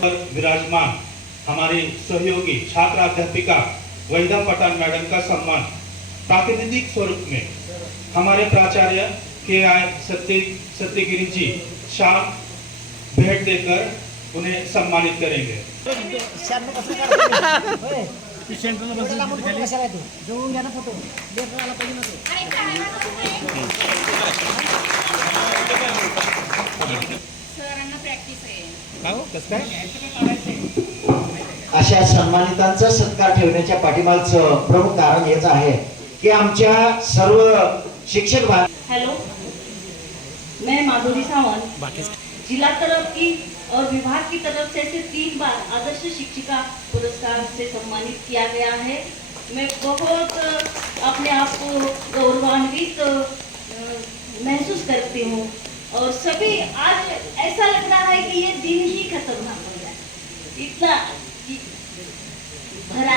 पर विराजमान हमारे सहयोगी छात्र अध्यापिका वहीदा पठान मैडम का सम्मान प्रातिनिधिक स्वरूप में हमारे प्राचार्य के.आई. सत्यगिरी जी शाम भेंट देकर उन्हें सम्मानित करेंगे। अशा सन्मानितांचा सत्कार ठेवण्याच्या पाठीमागचं प्रमुख कारण हेच आहे की आमच्या सर्व शिक्षक हेलो, मैं माधुरी सावंत जिला तरफ की और विभाग की तरफ से 3 बार आदर्श शिक्षिका पुरस्कार से सम्मानित किया गया है। मैं बहुत अपने आप को गौरवान्वित महसूस करती हूँ और सभी आज ऐसा लग रहा है कि ये दिन ही खतरनाक हो गया, इतना भरा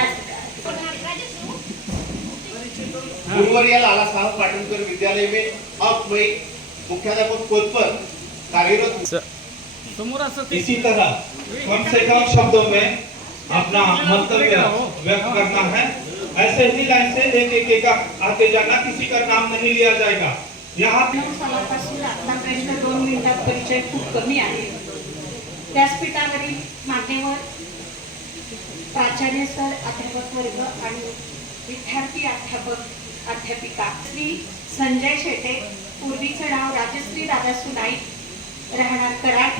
गुरुवर्य लाला साहब पाटणकर विद्यालय में अब मैं मुख्याध्यापक पद पर कार्यरत। इसी तरह कम से कम शब्दों में अपना मंतव्य व्यक्त करना है। ऐसे ही लाइन से एक आते जाना, किसी का नाम नहीं लिया जाएगा। यहाँ 9 सालापासून आतापर्यंत 2 मिनिटात परिचय खूप कमी आहे। व्यासपीठावरील मान्यवर प्राचार्य सर, अध्यापक वर्ग आणि विद्यार्थी अध्यापिका श्री संजय शेटे, पूर्वीचं नाव राजश्री दादासू नाईक, राहणार Karad,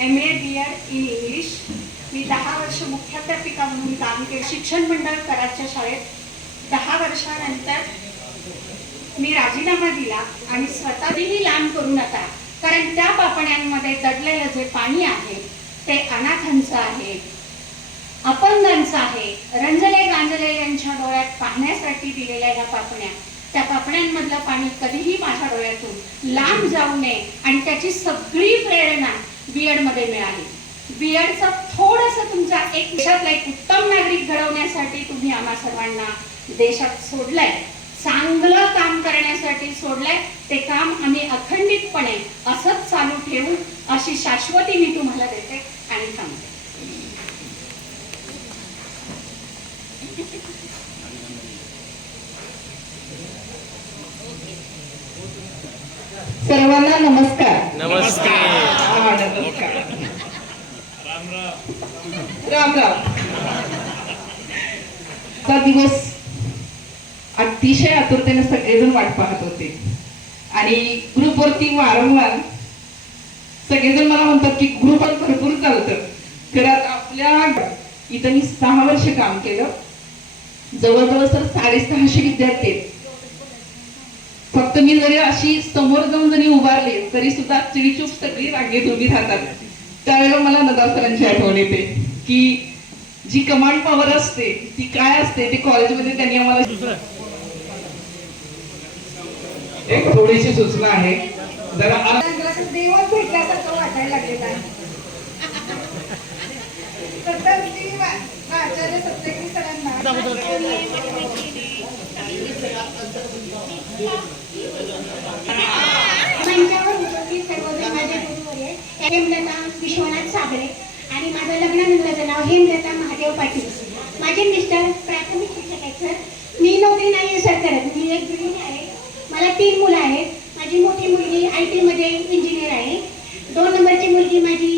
MA BEd in English. मी 10 वर्ष मुख्याध्यापिका म्हणून काम केले। शिक्षण मंडळ कराडच्या शाळेत 10 वर्षानंतर मी राजीनामा दिला आणि स्वतःही लांब करू नका, कारण त्या पापण्यांमध्ये दडलेलं जे पाणी आहे ते अनाथांचं आहे, अपंगांचं आहे, रंजले गांजले यांच्या डोळ्यात पाहण्यासाठी दिलेल्या ह्या पापण्या, त्या पापण्यांमधलं पाणी कधीही माझ्या डोळ्यातून लांब जाऊ नये आणि त्याची सगळी प्रेरणा बीएड मध्ये मिळाली। बीएडचा थोडंसं तुमचा एक देशातला एक उत्तम नागरिक घडवण्यासाठी तुम्ही आम्हा सर्वांना देशात सोडलंय, चांगलं काम करण्यासाठी सोडलंय। ते काम आम्ही अखंडितपणे असंच चालू ठेवू अशी शाश्वती मी तुम्हाला देते आणि थांबते। सर्वांना नमस्कार। नमस्कार। राम राम। हा दिवस अतिशय आतुरतेने सगळेजण वाट पाहत होते आणि ग्रुपवरती वारंवार सगळेजण मला म्हणतात की ग्रुपवर भरपूर चालतं। खरं आपल्या इथं मी 6 वर्ष काम केलं, जवळजवळ तर 650 विद्यार्थी आहेत। फक्त मी जरी अशी समोर जाऊन जरी उभारले तरी सुद्धा चिडीचूप सगळी रांगेत उभी राहतात। त्यावेळेला मला नदाव सरांची आठवण येते की जी कमांड पॉवर असते ती काय असते ते कॉलेजमध्ये त्यांनी आम्हाला। एक थोडीशी सूचना आहे, जरा देवच भेटल्यासारखं वाटायला लागलेलं आहे। आचार्य सत्यगिरी सरांना मंचावर उपस्थित सर्वजण माझे गुरुवर्य हेमलता विश्वनाथ सागरे आणि माझं लग्नानंतरचं नाव हेमलता महादेव पाटील। माझे मिस्टर प्राथमिक शिक्षक आहेत सर। मी नोकरी नाही सर करत, मी एक गृहिणी आहे। मला 3 मुलं आहेत। माझी मोठी मुलगी IT मध्ये इंजिनियर आहे, 2 नंबरची मुलगी माझी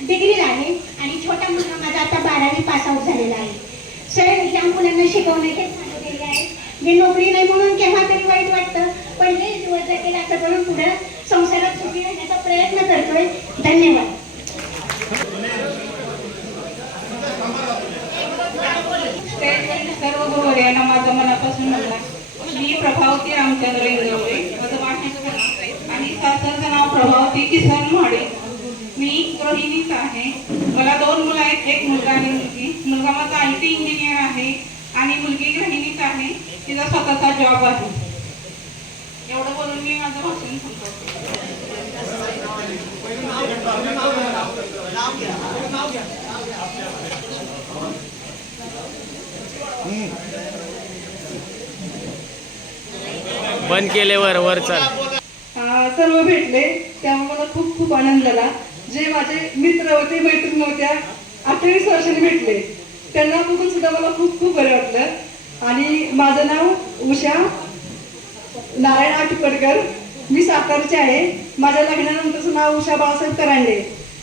डिग्रीला आहे आणि छोटा मुलगा माझा आता 12वी पास आउट झालेला आहे। सर, या मुलांना शिकवणं हेच सांगितलेले आहे। मी नोकरी नाही म्हणून केव्हा तरी वाईट वाटतं, पण हे दिवस जातील असं करून पुढे संसारात सुखी राहण्याचा प्रयत्न करतोय। धन्यवाद। सर्व गुरुवर्यांना माझं मनापासून नमस्कार। मी प्रभावती रामचंद्र इंगवळे, माझं वाटण्याचं आणि सासरचं नाव प्रभावती किसन म्हाडे। मी गृहिणीच आहे। मला 2 मुलं आहेत, एक मुलगा आणि मुलगी। मुलगा माझा IT इंजिनियर आहे आणि मुलगी गृहिणीच आहे, तिचा स्वतःचा जॉब आहे। एवढं बोलून मी माझं भाषण संपवते। बंद केले वर चाल। सर्व भेटले त्यामुळे मला खूप खूप आनंद झाला. जे माझे मित्र होते मैत्रीण होत्या 28 वर्षांनी भेटले त्यांना बघून सुद्धा मला खूप खूप बरं वाटलं. आणि माझं नाव उषा नारायण आटपडकर, मी सातारचे आहे. माझ्या लग्नानंतरचं नाव उषा बाळासाहेब करांडे.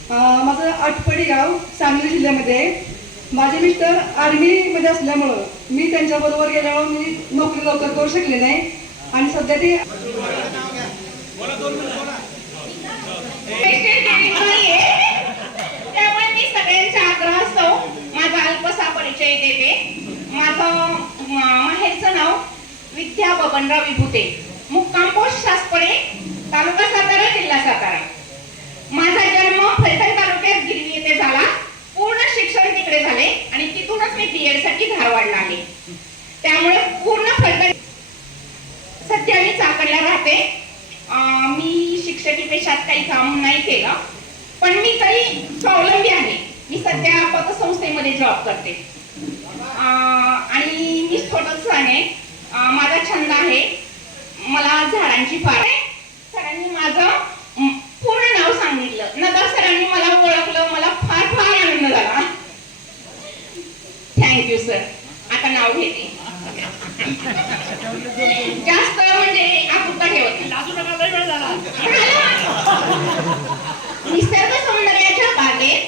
माझं आटपडी गाव सांगली जिल्ह्यामध्ये आहे. माझे मिस्टर आर्मीमध्ये असल्यामुळं मी त्यांच्याबरोबर गेल्यामुळं मी नोकरी लवकर करू शकले नाही आणि सध्या ते त्यामुळे मी सगळ्यांच्या आग्रहास्तव माझा अल्पसा परिचय देते. माझं माहेरचं नाव विद्या बबनराव विभूते, मुक्काम पोस्ट सासपडे, तालुका सातारा, जिल्हा सातारा. माझा जन्म फलटण तालुक्यात गिरवी येथे झाला. पूर्ण शिक्षण तिकडे झाले आणि तिथूनच मी बीएड साठी धारवाडला आले. त्यामुळे पूर्ण फलटण. सध्या मी चाकणला राहते. मी शिक्षकी पेशात काही काम नाही केलं, पण मी तरी स्वावलंबी आहे. मी सध्या पतसंस्थेमध्ये जॉब करते आणि मी थोडंच आहे. माझा छंद आहे, मला झाडांची फार आहे. सरांनी माझं पूर्ण नाव सांगितलं, नगर सरांनी मला ओळखलं, मला फार फार आनंद झाला. Thank you sir. आता नाव घेते. जास्त म्हणजे आपुलता ठेवत निसर्ग सौंदर्याच्या बागेत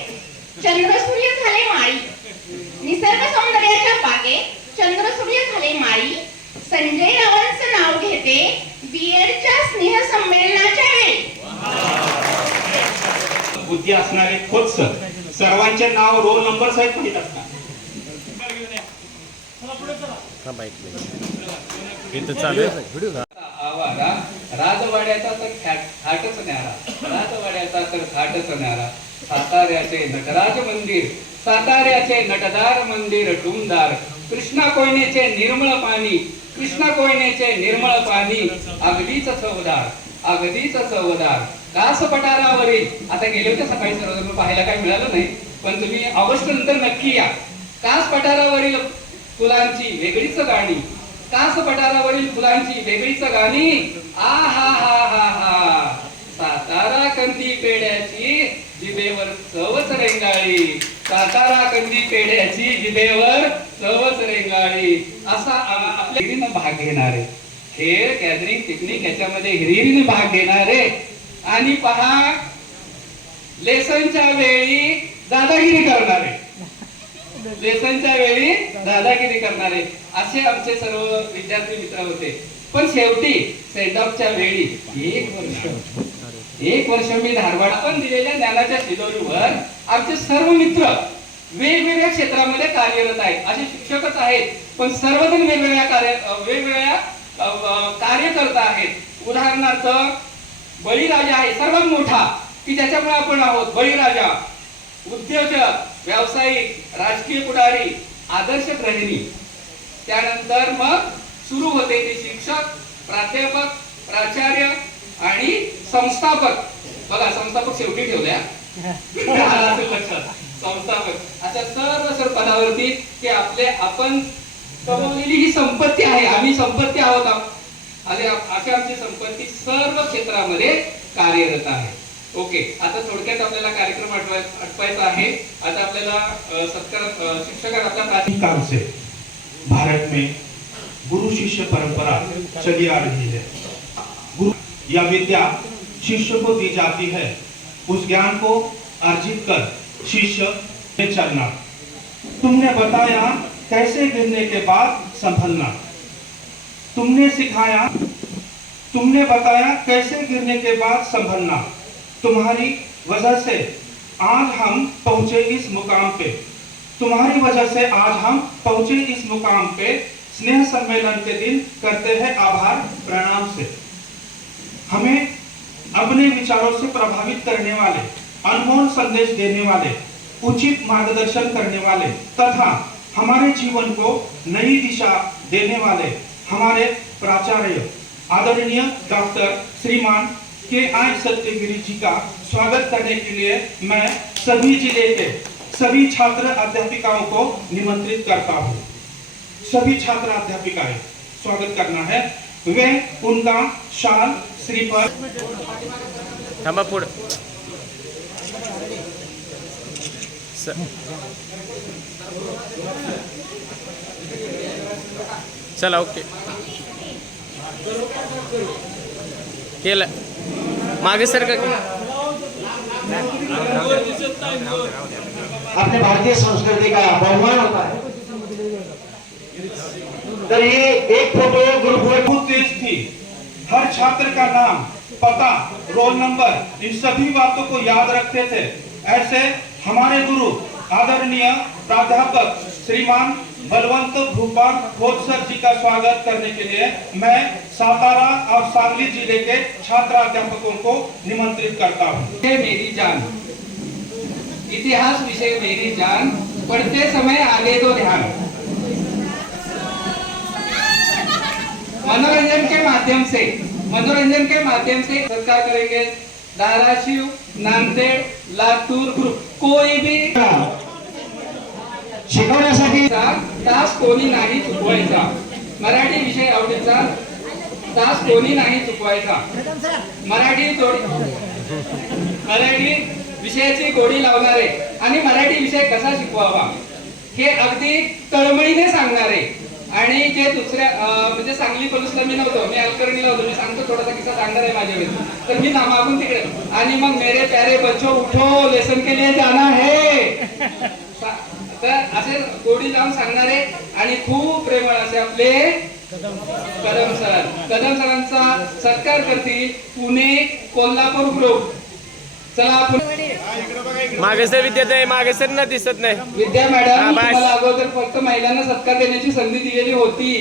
चंद्रसूर्य झाले माळी. निसर्ग सौंदर्याच्या बागेत चंद्रसूर्य झाले माळी. संजय रावांचं नाव घेते बीएडच्या स्नेह संमेलनाच्या वेळी. बुद्धी असणारे खोत सर, सर्वांचे नाव रोल नंबर सहित माहित असतात. आवारा राजवाड्याचा तर थाटच न्यारा, राजवाड्याचा तर थाटच न्यारा. साताऱ्याचे नटराज मंदिर, साताऱ्याचे नटदार मंदिर टुमदार. कृष्णा कोयनेचे निर्मळ पाणी, कृष्णा कोयनेचे निर्मळ पाणी. अगदीच चवदार, अगदीच चवदार. कास पठारावरील, आता गेले होते सकाळी सर्वजण, पाहायला काही मिळालं नाही, पण तुम्ही ऑगस्ट नंतर नक्की या. कास पठारावरील फुलांची वेगळीच गाणी, कास पठारावरील फुलांची वेगळीच गाणी. आ हा हा हा हा. सातारा कंदी पेढ्याची जिभेवर चवच रेंगाळी, सातारा कंदी पेढ्याची जिभेवर चवच रेंगाळी. असा आपल्या हिरीनं भाग घेणारे, खेळ गॅदरिंग पिकनिक याच्यामध्ये हिरिरीने भाग घेणारे आणि पहा लेसनच्या वेळी दादागिरी करणारे, लेसनच्या वेळी दादागिरी करणारे असे आमचे सर्व विद्यार्थी मित्र होते. पण शेवटी सेंडऑफच्या वेळी एक वर्ष मी धारवाड. आपण दिलेल्या ज्ञानाच्या शिदोरीवर आमचे सर्व मित्र वेगवेगळ्या क्षेत्रामध्ये कार्यरत आहेत. असे शिक्षकच आहेत, पण सर्वजण वेगवेगळ्या कार्य करत आहेत. उदाहरणार्थ बळीराजा आहे सर्वात मोठा, की त्याच्यामुळे आपण आहोत. बळीराजा उद्योजक, व्यावसायिक, राजकीय पुढारी, आदर्श गृहिणी. त्यानंतर मग सुरू होते ते शिक्षक, प्राध्यापक, प्राचार्य आणि संस्थापक. बघा संस्थापक शेवटी ठेवल्या लक्षात. संस्थापक अशा सर्व पदावरती की आपण कमवलेली ही संपत्ती आहे, आम्ही संपत्ती आहोत. अशी आमची संपत्ती सर्व क्षेत्रामध्ये कार्यरत आहे. ओके, आता थोडक्यात आपल्याला कार्यक्रम आठवायचा आहे. आता आपल्याला सत्कार शिक्षक आपला प्राचीन काल से भारत में गुरु शिष्य परंपरा चली आ रही है. गुरु या विद्या शिष्य को दी जाती है, उस ज्ञान को अर्जित कर शिष्य में चलना. तुमने बताया कैसे गिरने के बाद संभलना, तुमने बताया कैसे गिरने के बाद संभलना. तुम्हारी वजह से आज हम पहुंचे इस मुकाम पे, तुम्हारी वजह से आज हम पहुंचे इस मुकाम पे. स्नेह सम्मेलन के दिन करते हैं आभार प्रणाम से. हमें अपने विचारों से प्रभावित करने वाले, अनमोल संदेश देने वाले, उचित मार्गदर्शन करने वाले तथा हमारे जीवन को नई दिशा देने वाले हमारे प्राचार्य आदरणीय डॉक्टर श्रीमान के.आई. सत्यगिरी जी का स्वागत करने के लिए मैं सभी जिले के सभी छात्र अध्यापिकाओं को निमंत्रित करता हूँ. सभी छात्र अध्यापिकाएं स्वागत करना है. वे उनका शाल श्रीफल थांबा पुढं चला ओके केलं मागे सर का आपल्या भारतीय संस्कृती का बहुमान होता है। तर ये एक फोटो ग्रुप बहुत तेज थी। हर छात्र का नाम, पता, रोल नंबर, इन सभी बातों को याद रखते थे। ऐसे हमारे गुरु आदरणीय प्राध्यापक श्रीमान बलवंत भूपाल खोत सर जी का स्वागत करने के लिए मैं सातारा और सांगली जिले के छात्र अध्यापकों को निमंत्रित करता हूँ। मेरी जान, इतिहास विषय मेरी जान, पढ़ते समय आगे तो ध्यान। मनोरंजन के माध्यम से सरकार करेंगे धाराशिव, नांदेड़, लातूर ग्रुप कोई भी शिकवण्यासाठी तास कोणी नाही चुकवायचा। मराठी विषय आवडीचा तास कोणी नाही चुकवायचा। मराठी विषयाची गोडी लावणारे आणि मराठी विषय कसा शिकवावा हे अगदी तळमळीने सांगणारे आणि जे दुसऱ्या म्हणजे सांगली पोलीसला मी नव्हतो, मी अलकर्णीला होतो। मी सांगतो थोडासा किस्सा सांगणार आहे माझ्या वेळेस, तर मी मागून तिकडे आणि मग मेरे प्यारे बच्चों उठो लेसन के लिए जाना है, तर असे गोडी लावून सांगणारे आणि खूप प्रेमळ असे आपले कदम सरांचा सत्कार करतील पुणे कोल्हापूर ग्रुप। चला मागे सर विद्यार्थी मागे सर ना दिसत नाही विद्या मॅडम, तुम्हाला अगोदर फक्त महिलांना सत्कार देण्याची संधी दिलेली होती।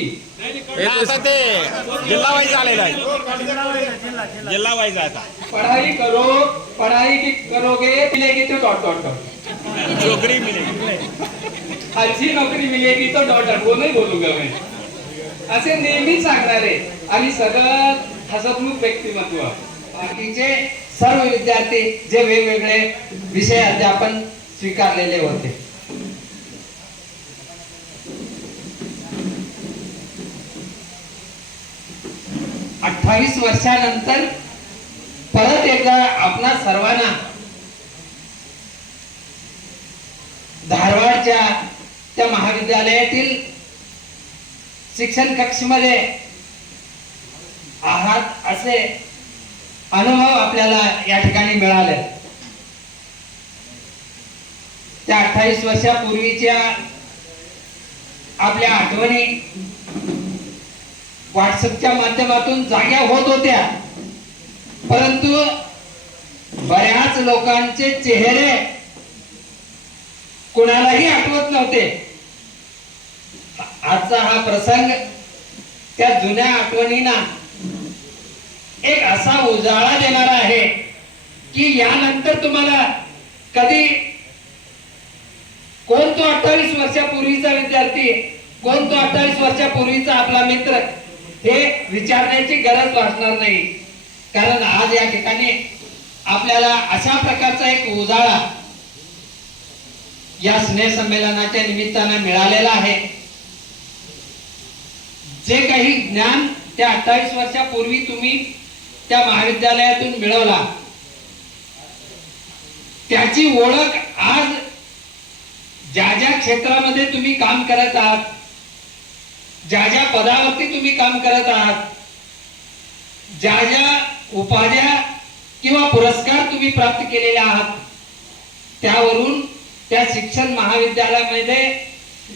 जिल्हा वाईज आलेला आहे, जिल्हा वाईज आता पढ़ाई करोगे मिलेगी तो डॉट डॉट डॉट, नौकरी मिलेगी, अच्छी नौकरी मिलेगी तो डॉट डॉट, वो नहीं बोलूंगा मैं, असे नेहमी सांगणारे आणि सगळं हसतमुख व्यक्तिमत्व। बाकीचे सर्व विद्यार्थी जे वेगवेगळे विषय अध्यापन स्वीकारलेले होते। अठ्ठावीस वर्षानंतर परत एकदा आपणा सर्वांना धारवाडच्या त्या महाविद्यालयातील शिक्षण कक्ष मध्ये आहात असे अनुभव आपल्याला या ठिकाणी मिळाले। त्या 28 वर्षापूर्वीच्या आपल्या आठवणी व्हॉट्सअपच्या माध्यमातून जाग्या होत होत्या, परंतु बऱ्याच लोकांचे चेहरे कुणालाही आठवत नव्हते। आजचा हा प्रसंग त्या जुन्या आठवणींना एक असा उजाळा देणारा आहे की यानंतर तुम्हाला कधी कोण तो 28 वर्षापूर्वीचा विद्यार्थी, कोण तो 28 वर्षापूर्वीचा आपला मित्र हे विचारण्याची गरज भासणार नाही, कारण आज या ठिकाणी आपल्याला अशा प्रकारचा एक उजाळा या स्नेह संमेलनाच्या निमित्ताने मिळालेला आहे। जे काही ज्ञान त्या 28 वर्षापूर्वी तुम्ही त्या महाविद्यालयातून मिळवला, त्याची ओळख आज ज्या ज्या क्षेत्रामध्ये तुम्ही काम करत आहात, ज्या ज्या पदावरती तुम्ही काम करत आहात, ज्या ज्या उपाध्या किंवा पुरस्कार तुम्ही प्राप्त केलेले आहात, त्यावरून त्या शिक्षण महाविद्यालयामध्ये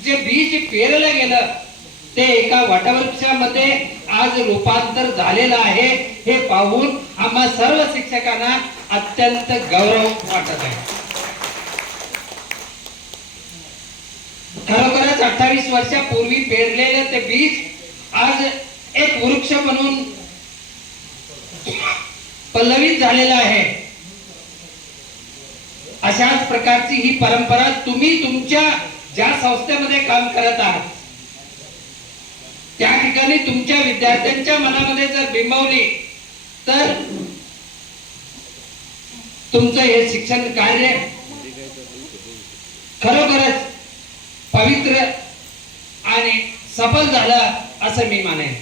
जे बीज पेरलं गेलं ते एका वटवृक्षामध्ये आज रूपांतर झालेलं आहे, हे पाहून आम्हा सर्व शिक्षकांना अत्यंत गौरव वाटत आहे। खरोखरच 28 वर्षापूर्वी पेरलेलं ते बीज आज एक वृक्ष म्हणून पल्लवित झालेलं आहे। अशाच प्रकारची ही परंपरा तुम्ही तुमच्या ज्या संस्थेमध्ये काम करत आहात त्या ठिकाणी तुमच्या विद्यार्थ्यांच्या मनामध्ये जर बिंबवली तर तुमचं हे शिक्षण कार्य खरोखरच पवित्र आणि सफल झालं असं मी मानेन।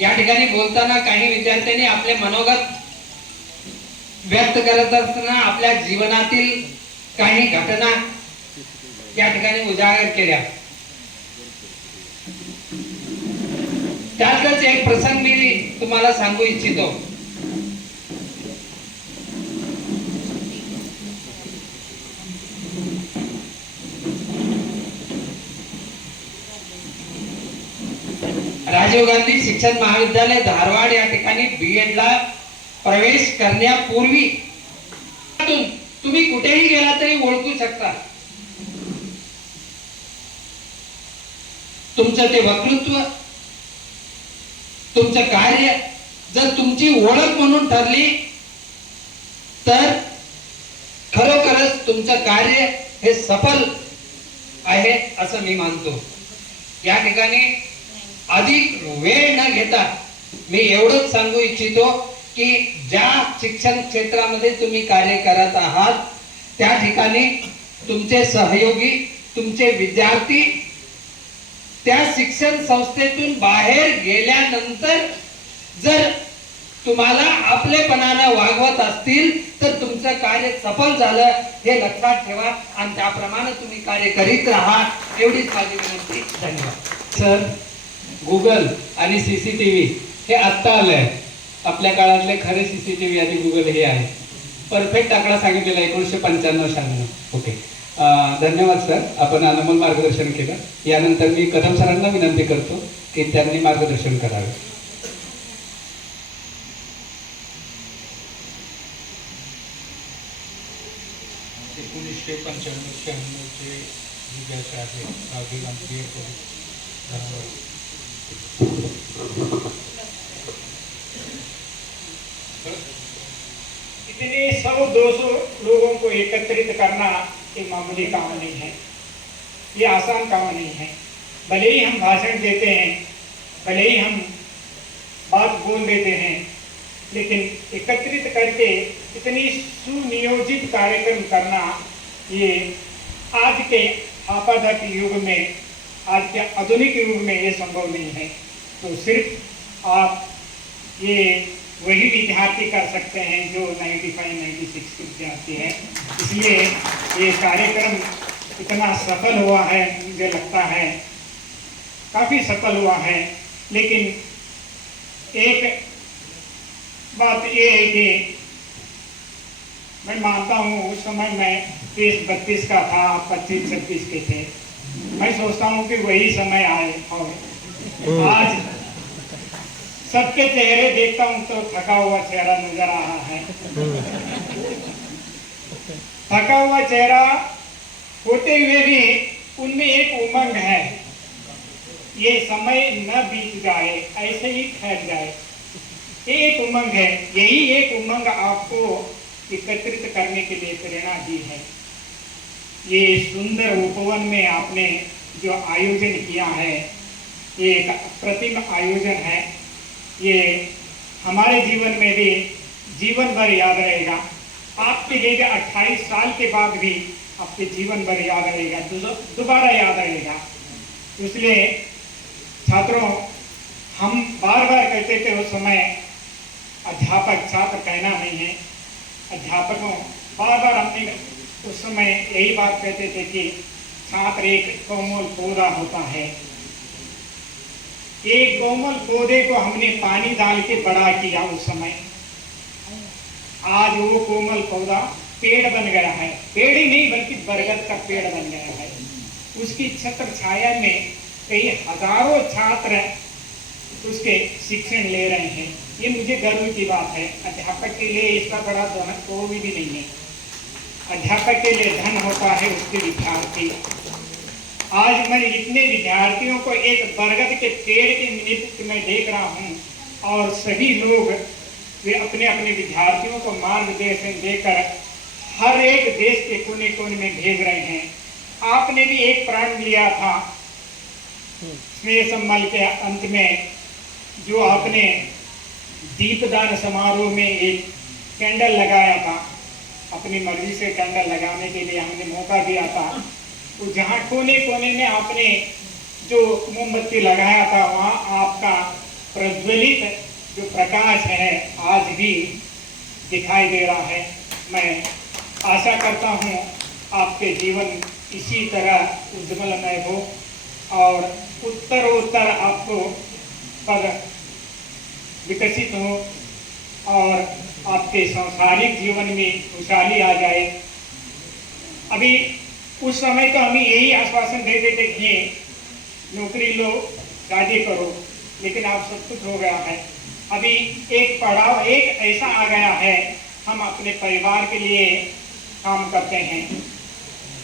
या ठिकाणी बोलताना काही विद्यार्थ्यांनी आपले मनोगत व्यक्त करत असताना आपल्या जीवनातील काही घटना या ठिकाणी उजागर केल्या. त्यातच एक प्रसंग मी तुम्हाला सांगू इच्छितो. राजीव गांधी शिक्षण महाविद्यालय धारवाड या ठिकाणी बीएड ला प्रवेश करण्यापूर्वी तुम्ही कुठेही गेला तरी ओळखू शकता. तुमचं ते वक्तृत्व, तुमचं कार्य जर तुमची ओळख म्हणून ठरली तर खरोखरच तुमचं कार्य हे सफल आहे असं मी मानतो. या ठिकाणी अधिक वेळ न घेता मी एवढंच सांगू इच्छितो की ज्या शिक्षण क्षेत्रामध्ये तुम्ही कार्य करत आहात त्या ठिकाणी तुमचे सहयोगी, तुमचे विद्यार्थी त्या शिक्षण संस्थेतून बाहेर गेल्यानंतर जर तुम्हाला आपलेपणानं वागवत असतील तर तुमचं कार्य सफल झालं हे लक्षात ठेवा आणि त्याप्रमाणे तुम्ही कार्य करीत राहा एवढीच माझी विनंती. धन्यवाद. सर, गुगल आणि सीसीटीव्ही हे आत्ता आलंय. आपल्या काळातले खरे सीसीटीव्ही आणि गुगल हे आहे. परफेक्ट आकडा सांगितलेला 1995-96. ओके, धन्यवाद सर, आपण अनमोल मार्गदर्शन केलं. यानंतर मी कदम सरांना विनंती करतो की त्यांनी मार्गदर्शन करावे. 1995-96 विद्यार्थी आहेत राजीव गांधी धारवाड. इतने 100-200 लोगों को एकत्रित करना एक मामूली काम नहीं है, ये आसान काम नहीं है. भले ही हम भाषण देते हैं, भले ही हम बात बोल देते हैं, लेकिन एकत्रित करके इतनी सुनियोजित कार्यक्रम करना ये आज के आपातक युग में, आज के आधुनिक युग में ये संभव नहीं है. तो सिर्फ आप ये वही विद्यार्थी कर सकते हैं जो 95-96 के विद्यार्थी हैं. इसलिए ये कार्यक्रम इतना सफल हुआ है, मुझे लगता है काफ़ी सफल हुआ है. लेकिन एक बात ये है कि मैं मानता हूँ उस समय मैं 30-32 का था, आप 25-26 के थे. मैं सोचता हूँ कि वही समय आए और आज सबके चेहरे देखता हूँ तो थका हुआ चेहरा नजर आ रहा है. थका हुआ चेहरा होते हुए भी उनमें एक उमंग है. ये समय न बीत जाए, ऐसे ही ठहर जाए, एक उमंग है. यही एक उमंग आपको एकत्रित करने के लिए प्रेरणा दी है. ये सुंदर उपवन में आपने जो आयोजन किया है ये एक अप्रतिम आयोजन है. ये हमारे जीवन में भी जीवन भर याद रहेगा. आपके लिए भी 28 साल के बाद भी आपके जीवन भर याद रहेगा, दोबारा याद रहेगा. इसलिए छात्रों, हम बार बार कहते थे उस समय, अध्यापक छात्र कहना नहीं है, अध्यापकों बार बार हमने उस समय यही बात कहते थे कि छात्र एक कोमल पौधा होता है. एक कोमल पौधे को हमने पानी डाल के बड़ा किया उस समय. आज वो कोमल पौधा पेड़ बन गया है. पेड़ ही नहीं बल्कि बरगद का पेड़ बन गया है. उसकी छत्र छाया में कई हजारों छात्र उसके शिक्षण ले रहे हैं. ये मुझे गर्व की बात है. अध्यापक के लिए इसका बड़ा धन कोई भी नहीं है. अध्यापक के लिए धन होता है उसके विद्यार्थी. आज मैं इतने विद्यार्थियों को एक बरगद के पेड़ के निमित्त में देख रहा हूँ और सभी लोग वे अपने अपने विद्यार्थियों को मार्गदर्शन देकर हर एक देश के कोने कोने में भेज रहे हैं. आपने भी एक प्रण लिया था स्नेह सम्मेलन के अंत में, जो आपने दीपदान समारोह में एक कैंडल लगाया था. अपनी मर्जी से कैंडल लगाने के लिए हमने मौका दिया था. तो जहाँ कोने कोने में आपने जो मोमबत्ती लगाया था वहाँ आपका प्रज्वलित जो प्रकाश है आज भी दिखाई दे रहा है। मैं आशा करता हूँ आपके जीवन इसी तरह उज्जवलमय हो और उत्तरोत्तर आपको पद विकसित हो और आपके सांसारिक जीवन में खुशहाली आ जाए। अभी उस समय तो हमें यही आश्वासन देते थे कि नौकरी लो, शादी करो, लेकिन अब सब कुछ हो गया है। अभी एक पड़ाव एक ऐसा आ गया है, हम अपने परिवार के लिए काम करते हैं।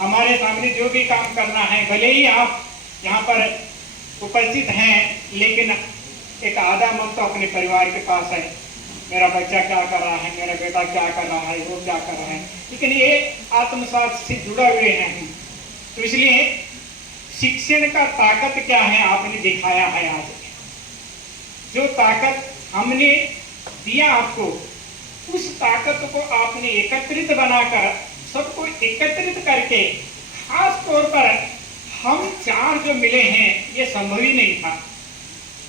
हमारे सामने जो भी काम करना है, भले ही आप यहाँ पर उपस्थित हैं, लेकिन एक आधा मन तो अपने परिवार के पास है। मेरा बच्चा क्या कर रहा है, मेरा बेटा क्या कर रहा है, वो क्या कर रहा है, लेकिन ये आत्मसात से जुड़ा हुए हैं। तो इसलिए शिक्षण का ताकत क्या है आपने दिखाया है। आज जो ताकत हमने दिया आपको, उस ताकत को आपने एकत्रित बनाकर, सबको एकत्रित करके, खास तौर पर हम चार जो मिले हैं, ये संभव ही नहीं था।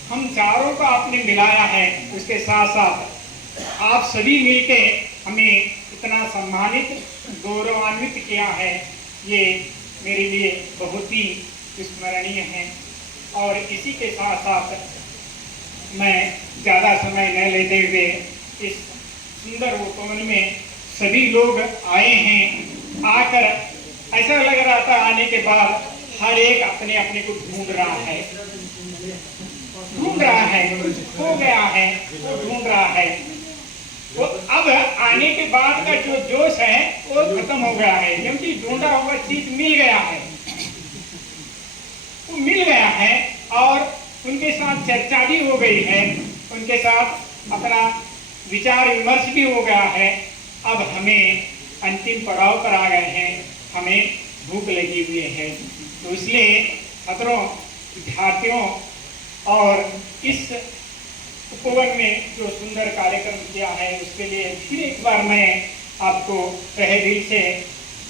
हम चारों को आपने मिलाया है। उसके साथ साथ आप सभी मिलके हमें इतना सम्मानित, गौरवान्वित किया है, ये मेरे लिए बहुत ही स्मरणीय है। और इसी के साथ साथ मैं ज़्यादा समय न लेते हुए इस सुंदर उपवन में सभी लोग आए हैं। आकर ऐसा लग रहा था आने के बाद हर एक अपने अपने को ढूंढ रहा है, खो गया है, वो ढूंढ रहा है। तो अब आने के बाद का जो जोश है वो खत्म हो गया है, क्योंकि ढूंढा हुआ चीज मिल गया है, वो मिल गया है। और उनके साथ चर्चा भी हो गई है, उनके साथ अपना विचार विमर्श भी हो गया है। अब हमें अंतिम पड़ाव पर आ गए हैं, हमें भूख लगी हुई है। तो इसलिए छात्रों, विद्यार्थियों और इस उपवन में जो सुंदर कार्यक्रम किया है, उसके लिए फिर एक बार मैं आपको तहे दिल से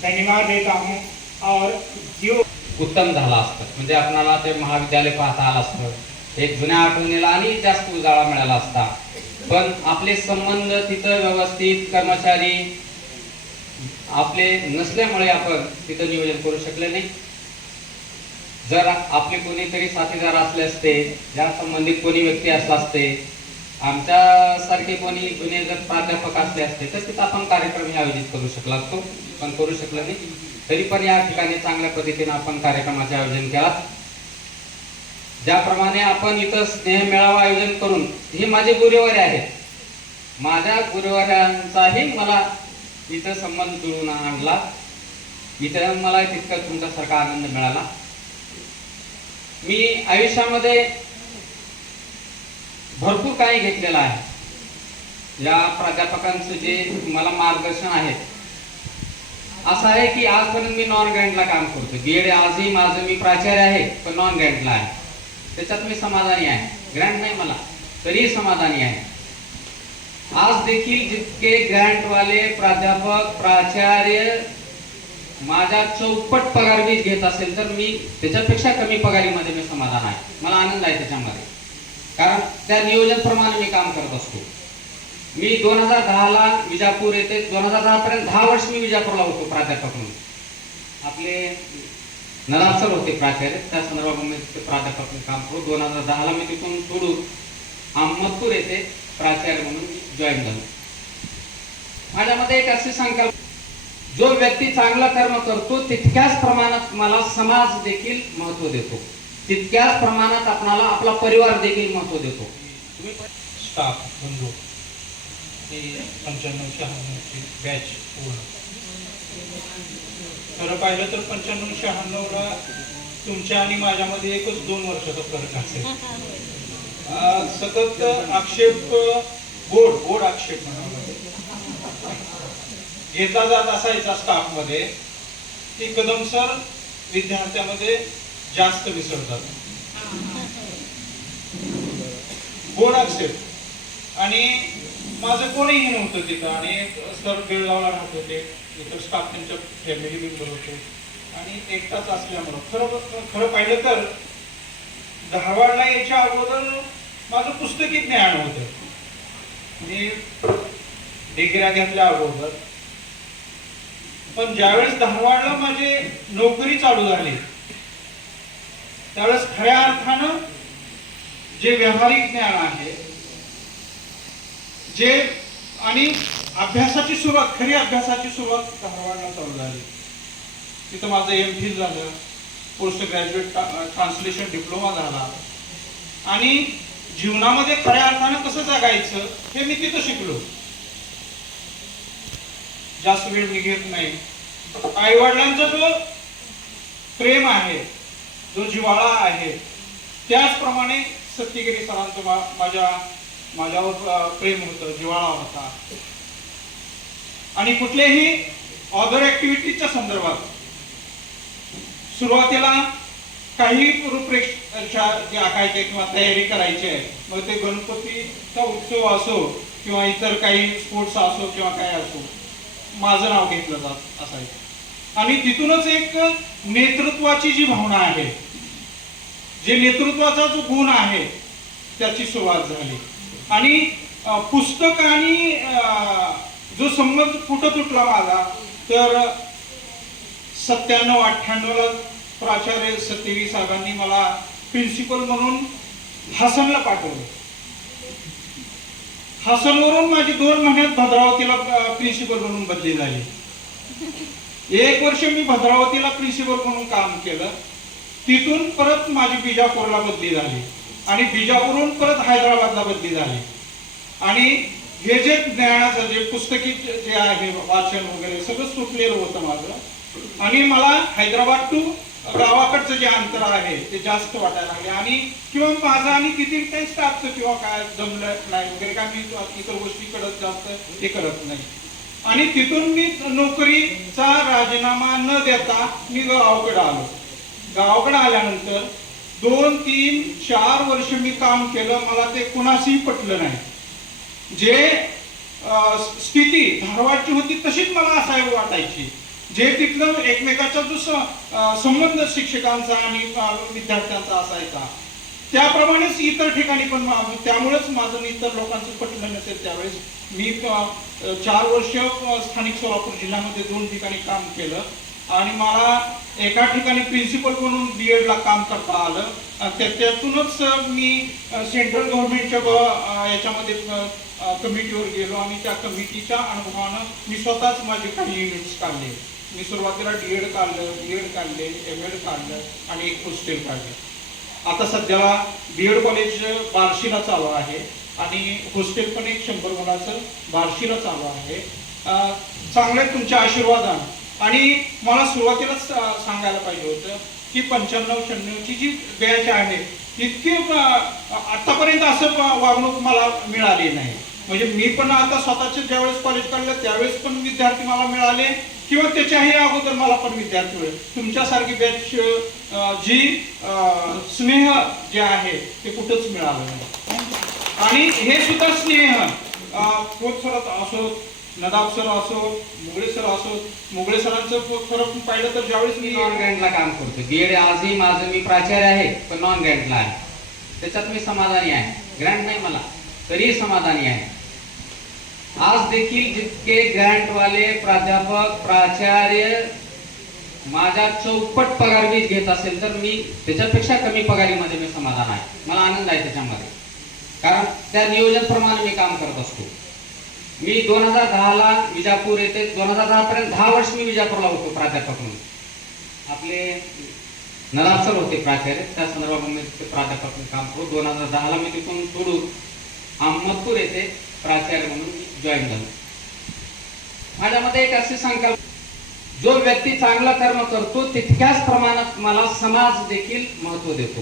धन्यवाद देता हूँ। और जो उत्तम झाला असतं, म्हणजे आपणाला ते महाविद्यालय पाहता आलं असतं, एक जुन्या आठवणीला आणि जास्त उजाळा मिळाला असता। पण आपले संबंध तिथं व्यवस्थित कर्मचारी आपले नसल्यामुळे आपण तिथं नियोजन करू शकले नाही। जर आपले कोणीतरी साथीदार असले असते, या संबंधित कोणी व्यक्ती असला असते, आमच्यासारखे कोणी जुने जर प्राध्यापक असले असते, तर तिथं आपण कार्यक्रम आयोजित करू शकला असतो, पण करू शकलो नाही। तरी पण या ठिकाणी चांगल्या पद्धतीने आपण कार्यक्रमाचे आयोजन केला। ज्याप्रमाणे आपण इथं स्नेह मेळावा आयोजन करून, हे माझे गुरुवारी आहेत, माझ्या गुरुवाऱ्यांचाही मला इथं संबंध जुळून आणला। इथं मला तितका तुमच्यासारखा आनंद मिळाला। मी आयुष्यामध्ये भरपूर काही घेतलेलं आहे। या प्राध्यापकांचं जे मला मार्गदर्शन आहे, असं आहे की आजपर्यंत मी नॉन ग्रँटला काम करतो। बीएड आजही माझं, मी प्राचार्य आहे पण नॉन ग्रँटला आहे, त्याच्यात मी समाधानी आहे। ग्रँट नाही मला, तरी समाधानी आहे। आज देखील जितके ग्रँटवाले प्राध्यापक, प्राचार्य माझ्या चौपट पगार मी घेत असेल, तर मी त्याच्यापेक्षा कमी पगारीमध्ये मी समाधान आहे। मला आनंद आहे त्याच्यामध्ये, कारण त्या नियोजनप्रमाणे मी काम करत असतो। मी 2010 ला विजापूर येथे 2010 पर्यंत 10 वर्ष मी विजापूरला होतो प्राध्यापक म्हणून। आपले नराब सर होते प्राचार्य, त्या संदर्भात मी प्राध्यापक म्हणून काम करू। 2010 ला मी तिथून सोडून अहमदपूर येथे प्राचार्य म्हणून जॉईन झालो। माझ्यामध्ये एक अशी संकल्पना, जो व्यक्ती चांगला कर्म करतो तितक्याच प्रमाणात मला समाज देखील महत्व देतो, तितक्याच प्रमाणात आपणाला आपला परिवार देखील महत्व देतो। तुम्ही स्टाफ बंधू, ही 95-96 बॅच पूर्ण खरं पाहिलं तर 95-96 ला तुमच्या आणि माझ्यामध्ये एकच 2 वर्षाचा फरक असेल। सतत आक्षेप, गोड आक्षेप घेतला जात असायचा स्टाफ मध्ये की कदम सर विद्यार्थ्यांमध्ये जास्त मिसळतात, गोड आक्षेप। आणि माझं कोणीही नव्हतं तिथं, आणि सर बेळगावला राहत होते, इतर स्टाफ त्यांच्या फॅमिली मेंबर होते, आणि एकटाच असल्यामुळं खरं पाहिलं तर धारवाडला यायच्या अगोदर माझं पुस्तकी ज्ञान होतं। मी डिग्र्या घेतल्या अगोदर, पण ज्यावेळेस धारवाडला माझी नोकरी चालू झाली त्यावेळेस खऱ्या अर्थानं जे व्यावहारिक ज्ञान आहे, जे आणि अभ्यासाची सुरुवात, खरी अभ्यासाची सुरुवात धारवाडला चालू झाली. तिथं माझं MPhil झालं, पोस्ट ग्रॅज्युएट ट्रान्सलेशन डिप्लोमा झाला आणि जीवनामध्ये खऱ्या अर्थानं कसं जगायचं हे मी तिथं शिकलो. जास्त वेळ मी घेत नाही. आई वडिलांचा जो प्रेम आहे, जो जिव्हाळा आहे, त्याचप्रमाणे सत्यगिरी सरांचं माझ्यावर प्रेम होतं, जिव्हाळा होता. आणि कुठल्याही अदर ऍक्टिव्हिटीच्या संदर्भात सुरुवातीला काही रूपरेषा जे आखायचे किंवा तयारी करायची आहे, मग ते गणपतीचा उत्सव असो किंवा इतर काही स्पोर्ट्स असो किंवा काय असो, माझं नाव घेतलं जात असायचं. आणि तिथूनच एक नेतृत्वाची जी भावना आहे, जे नेतृत्वाचा जो गुण आहे, त्याची सुरुवात झाली. आणि पुस्तक आणि जो संबंध कुठं तुटला माझा, तर 97-98ला प्राचार्य सत्यगिरी साहेबांनी मला प्रिन्सिपल म्हणून हासनला पाठवलं. हासनवरून माझी 2 महिन्यात भद्रावतीला प्रिन्सिपल म्हणून बदली झाली. 1 वर्ष मी भद्रावतीला प्रिन्सिपल म्हणून काम केलं. तिथून परत माझी बिजापूरला बदली झाली आणि बिजापूरहून परत हैदराबादला बदली झाली. आणि हे जे ज्ञानाचं जे पुस्तकी जे आहे वाचन वगैरे सगळं सुटलेलं होतं माझं. आणि मला हैदराबाद टू गावाकडचं जे अंतर आहे ते जास्त वाटायला लागले. आणि किंवा माझं आणि तिथे काही स्टाफचं किंवा काय जमलं नाही वगैरे काय, मी इतर गोष्टीकडे जास्त हे करत नाही. आणि तिथून मी नोकरीचा राजीनामा न देता मी गावाकडे आलो. गावाकडे आल्यानंतर 2, 3, 4 वर्ष मी काम केलं. मला ते कुणाशीही पटलं नाही. जे स्थिती धारवाडची होती तशीच मला असावी वाटायची. जे तिथलं एकमेकाचा जो संबंध शिक्षकांचा आणि विद्यार्थ्यांचा असायचा, त्याप्रमाणेच इतर ठिकाणी पण, त्यामुळेच माझं इतर लोकांचं पटलं नसेल. त्यावेळेस मी 4 वर्ष स्थानिक सोलापूर जिल्ह्यामध्ये 2 ठिकाणी काम केलं आणि मला एका ठिकाणी प्रिन्सिपल म्हणून BEd ला काम करता आलं. त्यातूनच मी सेंट्रल गव्हर्नमेंटच्या याच्यामध्ये कमिटीवर गेलो आणि त्या कमिटीच्या अनुभवानं मी स्वतःच माझे काही युनिट्स काढले. मी सुरुवातीला DEd काढलं, BEd काढले, MAd काढलं आणि एक हॉस्टेल काढले. आता सध्याला BEd कॉलेज बार्शीला चालू आहे आणि हॉस्टेल पण एक 100 मुलाचं बार्शीला चालू आहे. चांगले तुमच्या आशीर्वादानं. आणि मला सुरुवातीलाच सांगायला पाहिजे होतं की 95-96ची जी बॅच आहे इतकी आतापर्यंत असं वागणूक मला मिळाली नाही. म्हणजे मी पण आता स्वतःच्या ज्यावेळेस कॉलेज काढलं त्यावेळेस पण विद्यार्थी मला मिळाले किंवा त्याच्याही अगोदर मला पण विद्यार्थी मिळाले. तुमच्यासारखी बॅच जी स्नेह जे आहे ते कुठंच मिळालं नाही. आणि हे सुद्धा स्नेह खोत सर असो, नदाब सर असो, मुगळे सर असो, मुगळे सरांचं खरं पाहिलं तर ज्यावेळेस मी नॉन ग्रँटला काम करतो. BEd आजही माझं, मी प्राचार्य आहे पण नॉन ग्रँटला आहे. त्याच्यात मी समाधानी आहे. ग्रँट नाही मला तरीही समाधानी आहे. आज देखील जितके ग्रँटवाले प्राध्यापक, प्राचार्य माझ्या चौपट पगार वीज घेत असेल तर मी त्याच्यापेक्षा कमी पगारीमध्ये मी समाधान आहे. मला आनंद आहे त्याच्यामध्ये, कारण त्या नियोजनप्रमाणे मी काम करत असतो. मी 2010ला विजापूर येथे 2010 पर्यंत 10 वर्ष मी विजापूरला होतो प्राध्यापक म्हणून. आपले नदाब सर होते प्राचार्य, त्या संदर्भात मी प्राध्यापक म्हणून काम करू. 2010ला मी तिथून सोडून अहमदपूर येथे प्राचार्य म्हणून जॉईन झालो. माझ्यामध्ये एक अशी संकल्प, जो व्यक्ती चांगलं कर्म करतो तितक्याच प्रमाणात मला समाज देखील महत्व देतो,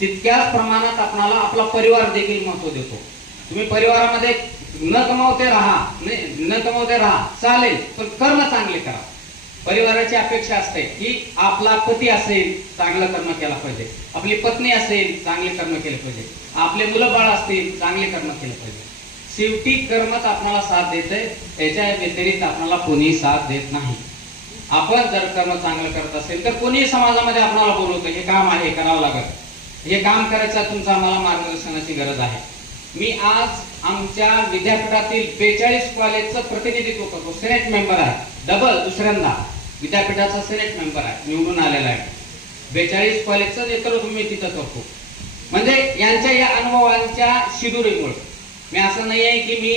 तितक्याच प्रमाणात आपणाला आपला परिवार देखील महत्व देतो. तुम्ही परिवारामध्ये न कमावते राहा चालेल, पण कर्म चांगले करा. परिवाराची अपेक्षा असते की आपला पती असेल चांगलं कर्म केलं पाहिजे, आपली पत्नी असेल चांगले कर्म केले पाहिजे, आपले मुलं बाळ असतील चांगले कर्म केले पाहिजे. शेवटी कर्मच आपल्याला साथ देते, याच्या व्यतिरिक्त आपल्याला कोणी साथ देत नाही. आपण जर कर्म चांगलं करत असेल तर कोणी समाजामध्ये आपल्याला बोलवतं हे काम आहे करावं लागत, हे काम करायचं तुमचं आम्हाला मार्गदर्शनाची गरज आहे. मी आज आमच्या विद्यापीठातील 42 कॉलेजचं प्रतिनिधित्व करतो, सिनेट मेंबर आहे, डबल दुसऱ्यांदा विद्यापीठाचा सिनेट मेंबर आहे, निवडून आलेला आहे. 42 कॉलेजचं नेतृत्व मी तिथं करतो. म्हणजे यांच्या या अनुभवांच्या शिदुरीमुळे मी असं नाही आहे की मी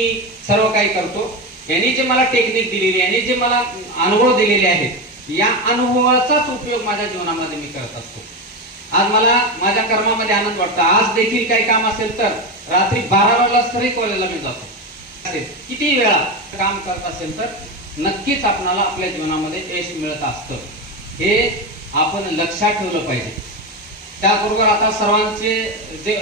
सर्व काही करतो. यांनी जे मला टेक्निक दिलेली, यांनी जे मला अनुभव दिलेले आहेत, या अनुभवाचाच उपयोग माझ्या जीवनामध्ये मी करत असतो. आज मला माझ्या कर्मामध्ये आनंद वाटतो. आज देखील काही काम असेल तर रात्री 12 वाजता तरी कॉलेजला मी जातो. किती वेळा काम करत असेल तर नक्कीच आपणाला आपल्या जीवनामध्ये यश मिळत असतं. हे आपण लक्षात ठेवलं पाहिजे. त्याबरोबर आता सर्वांचे जे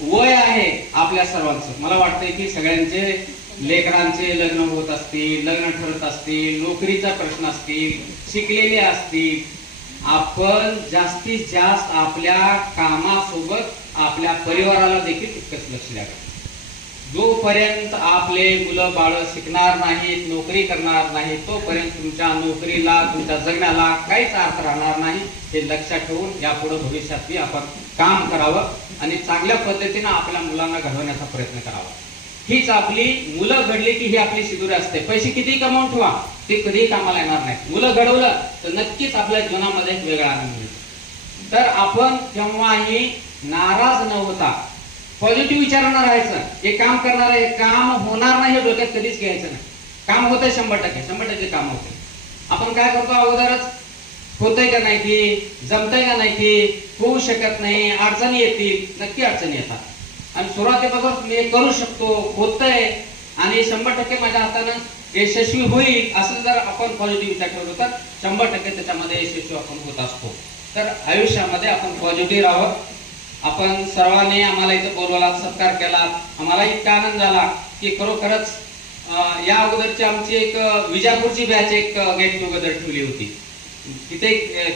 वय आहे आपल्या सर्वांचं, मला वाटतंय की सगळ्यांचे लेकरांचे लग्न होत असतील, लग्न ठरत असतील, नोकरीचा प्रश्न असतील, शिकलेले असतील. आपण जास्तीत जास्त आपल्या कामासोबत आपल्या परिवाराला देखील तितकंच लक्ष द्यावं. जोपर्यंत आपले मुलं बाळ शिकणार नाहीत, नोकरी करणार नाहीत, तोपर्यंत तुमच्या नोकरीला, तुमच्या जगण्याला काहीच अर्थ राहणार नाही. हे लक्षात ठेवून यापुढे भविष्यातही आपण काम करावं आणि चांगल्या पद्धतीने आपल्या मुलांना घडवण्याचा प्रयत्न करावा. हीच आपली मुलं घडली की ही आपली शिदुरी असते. पैसे किती कमावून ठेवा, ते कधीही कामाला येणार नाही. मुलं घडवलं तर नक्कीच आपल्या जीवनामध्ये एक वेगळा आनंद मिळतो. तर आपण केव्हाही नाराज न होता पॉझिटिव्ह विचारानं राहायचं. हे काम करणार आहे, काम होणार नाही हे डोक्यात कधीच घ्यायचं नाही. काम होतंय 100% काम होतंय. आपण काय करतो, अगोदरच होतंय का नाही की, जमतंय का नाही की, होऊ शकत नाही, अडचणी येतील. नक्की अडचणी येतात आणि सुरुवातीपासून मी करू शकतो, होतंय आणि 100% माझ्या हातानं यशस्वी होईल असं जर आपण पॉझिटिव्ह विचार ठेवलो तर 100% त्याच्यामध्ये यशस्वी आपण होत असतो. तर आयुष्यामध्ये आपण पॉझिटिव्ह राहावं. आपण सर्वांनी आम्हाला इथं बोलवला, सत्कार केला, आम्हाला इतका आनंद झाला की खरोखरच या अगोदरची आमची एक विजापूरची बॅच एक गेट टुगेदर ठेवली होती. तिथे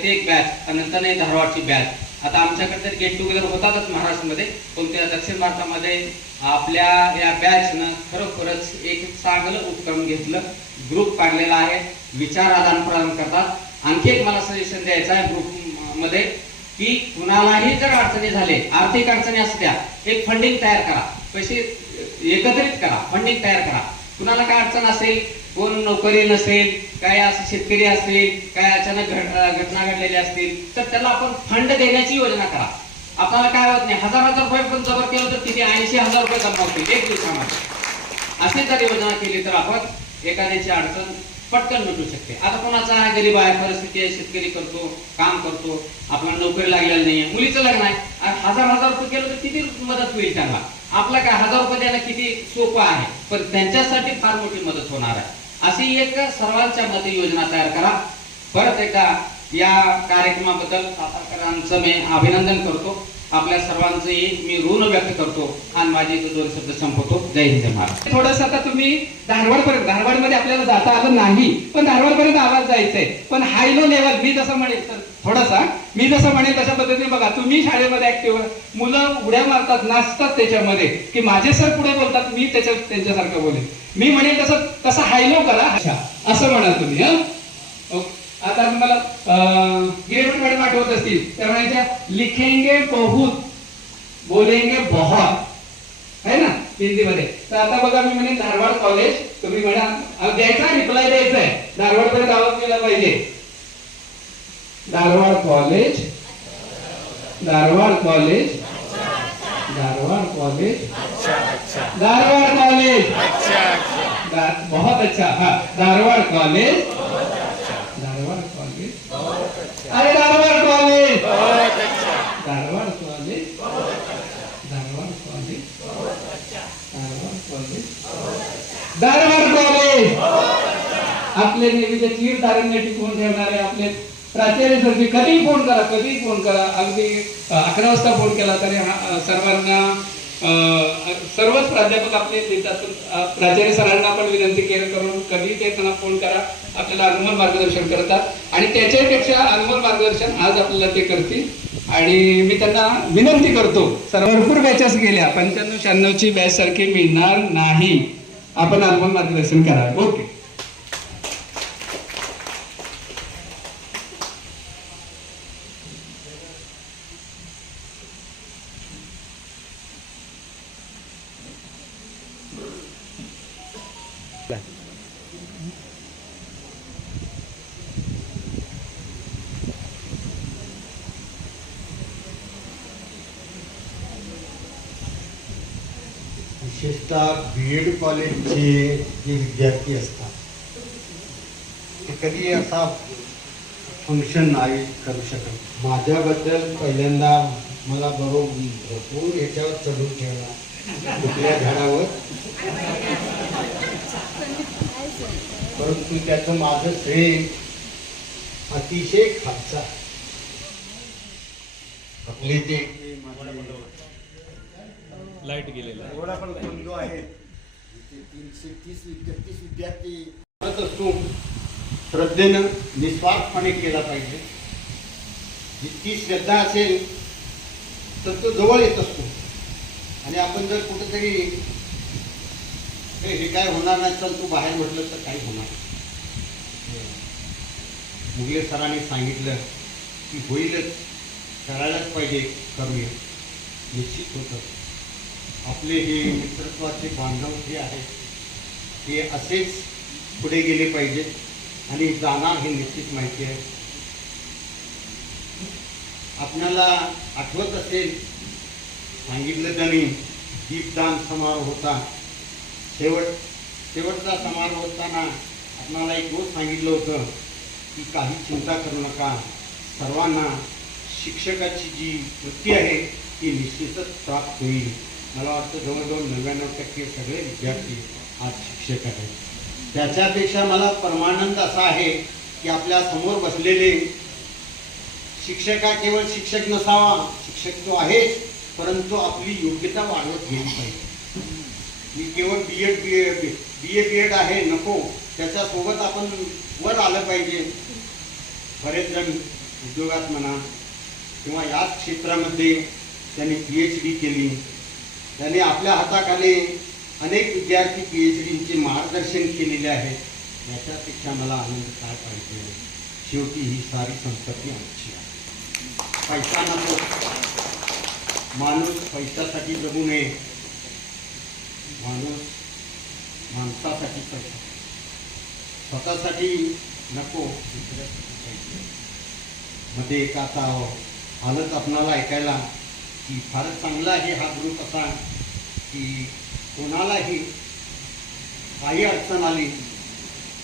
ते एक बॅच, नंतर धारवाडची बॅच. आता आमच्याकडे गेट टुगेदर होतातच महाराष्ट्रामध्ये, पण त्या दक्षिण भारतामध्ये आपल्या या बॅचनं खरोखरच एक चांगलं उपक्रम घेतलं. ग्रुप काढलेला आहे, विचार आदान प्रदान करतात. आणखी एक मला सजेशन द्यायचं आहे ग्रुपमध्ये की कुणालाही जर अडचणी झाले, आर्थिक अडचणी असल्या, एक फंडिंग तयार करा, पैसे एकत्रित करा, फंडिंग तयार करा. कुणाला काय अडचण असेल, कोण नोकरी नसेल, काय असं शेतकरी असेल, काय अचानक घटना घडलेल्या असतील, तर त्याला आपण फंड देण्याची योजना करा. आपल्याला काय होत नाही, 1000 रुपये पण जबर केलं तर किती 80,000 रुपये कमावतील एक दिवसामध्ये. अशी जर योजना केली तर आपण एखाद्याची अडचण पटकन मिटू शकते. आता कोणाचा गरीब आहे, परिस्थिती आहे, शेतकरी करतो, काम करतो, आपल्याला नोकरी लागलेली नाहीये, मुलीचं लग्न आहे, 1000 रुपये केलं तर किती मदत होईल त्यांना. आपला काय 1000 रुपये द्यायला किती सोपं आहे, पण त्यांच्यासाठी फार मोठी मदत होणार आहे. अशी एक सर्वांच्या मते योजना तयार करा. परत एकदा या कार्यक्रमाबद्दल सातारकरांचं मी अभिनंदन करतो. आपल्या सर्वांचंही मी ऋण व्यक्त करतो आणि माझे 2 शब्द संपवतो. जय हिंद जय महाराष्ट्र. थोडस आता तुम्ही धारवाडमध्ये आपल्याला जाता आलं नाही, पण धारवाडपर्यंत आवाज जायचंय. पण हाय लो लेवल मी जसं म्हणेल तर थोडासा मी जसं म्हणेल तशा पद्धतीने बघा. तुम्ही शाळेमध्ये ऍक्टिव्ह, मुलं उड्या मारतात, नाचतात त्याच्यामध्ये की माझे सर पुढे बोलतात, मी त्यांच्यासारखं बोलेल. मी म्हणेल तसं हाय लो करा, असं म्हणा तुम्ही. ओके. आता तुम्हाला गिरेवट मॅडम आठवत असतील, त्या म्हणायच्या लिखेंगे बहुत बोलेंगे बहुत, है ना हिंदीमध्ये. तर आता बघा मी म्हणेन धारवाड कॉलेज, तुम्ही म्हणा द्यायचा, रिप्लाय द्यायचा आहे. धारवाड पर्यंत आवाज गेला पाहिजे. Dharwad college, Dharwad college, Dharwad college, Dharwad college, बहुत अच्छा. हाँ, धारवाड कॉलेज, धारवाड कॉलेज, अरे Dharwad college, Dharwad college, Dharwad college, Dharwad college, Dharwad college. आपले नेहमीचे चीर तारुण्य टिकवून ठेवणारे आपले प्राचार्य सरजी कधीही फोन करा. अगदी 11 वाजता फोन केला तरी सर्वांना सर्वच प्राध्यापक आपले देतात. प्राचार्य सरांना पण विनंती करून कधी ते त्यांना फोन करा, आपल्याला अनमोल मार्गदर्शन करतात. आणि त्याच्यापेक्षा अनमोल मार्गदर्शन आज आपल्याला ते करतील. आणि मी त्यांना विनंती करतो, भरपूर बॅचेस गेल्या, 95-96ची बॅच सारखी मिळणार नाही. आपण अनमोल मार्गदर्शन करा. ओके. विशेषतः BEd कॉलेजचे जे विद्यार्थी असतात ते कधी असा फंक्शन आयोजित करू शकत. माझ्याबद्दल पहिल्यांदा मला भरपूर ह्याच्यावर चढून ठेवला कुठल्या झाडावर, परंतु त्याचं माझं श्रेय अतिशय खालचा. आपले ते लाईट गेलेला एवढा पण बंधू आहे 330 विद्यार्थी करत असतो. श्रद्धेनं निस्वार्थपणे केला पाहिजे. जितकी श्रद्धा असेल तर तो जवळ येत असतो. आणि आपण जर कुठेतरी हे काय होणार नाही चल तू बाहेर म्हटलं तर काही होणार. मुगले सरांनी सांगितलं की होईलच, करायलाच पाहिजे, करूया. निश्चित होतं. आपले हे मित्रत्वाचे बांधव जे आहेत ते असेच पुढे गेले पाहिजे आणि जाणार हे निश्चित माहिती आहे. आपल्याला आठवत असेल सांगितलं त्यांनी दीपदान समारोह होता. शेवटचा समारोह होताना आपणाला एक गोष्ट सांगितलं होतं की काही चिंता करू नका, सर्वांना शिक्षकाची जी वृत्ती आहे ती निश्चितच प्राप्त होईल. मला वाटतं जवळजवळ 99% सगळे विद्यार्थी आज शिक्षक आहेत. त्याच्यापेक्षा मला परमानंद असा आहे की आपल्या समोर बसलेले शिक्षक हा केवळ शिक्षक नसावा, शिक्षक तो आहेच, परंतु आपली योग्यता वाढवत गेली पाहिजे. मी केवळ BA आहे नको, त्याच्यासोबत आपण वर आलं पाहिजे. बरेच जण उद्योगात म्हणा किंवा याच क्षेत्रामध्ये त्यांनी PhD केली. त्यांनी आपल्या हाताखाली अनेक विद्यार्थी PhDचे मार्गदर्शन केलेले आहे. याच्यापेक्षा मला आनंद काय पाहिजे. शेवटी ही सारी संपत्ती आमची आहे. पैसा नको, माणूस पैशासाठी जगू नये, माणूस माणसासाठी पैसा, स्वतःसाठी नको, मध्ये एक आता आलंच आपणाला ऐकायला की फारच चांगला आहे हा ग्रुप असा की कोणालाही काही अडचण आली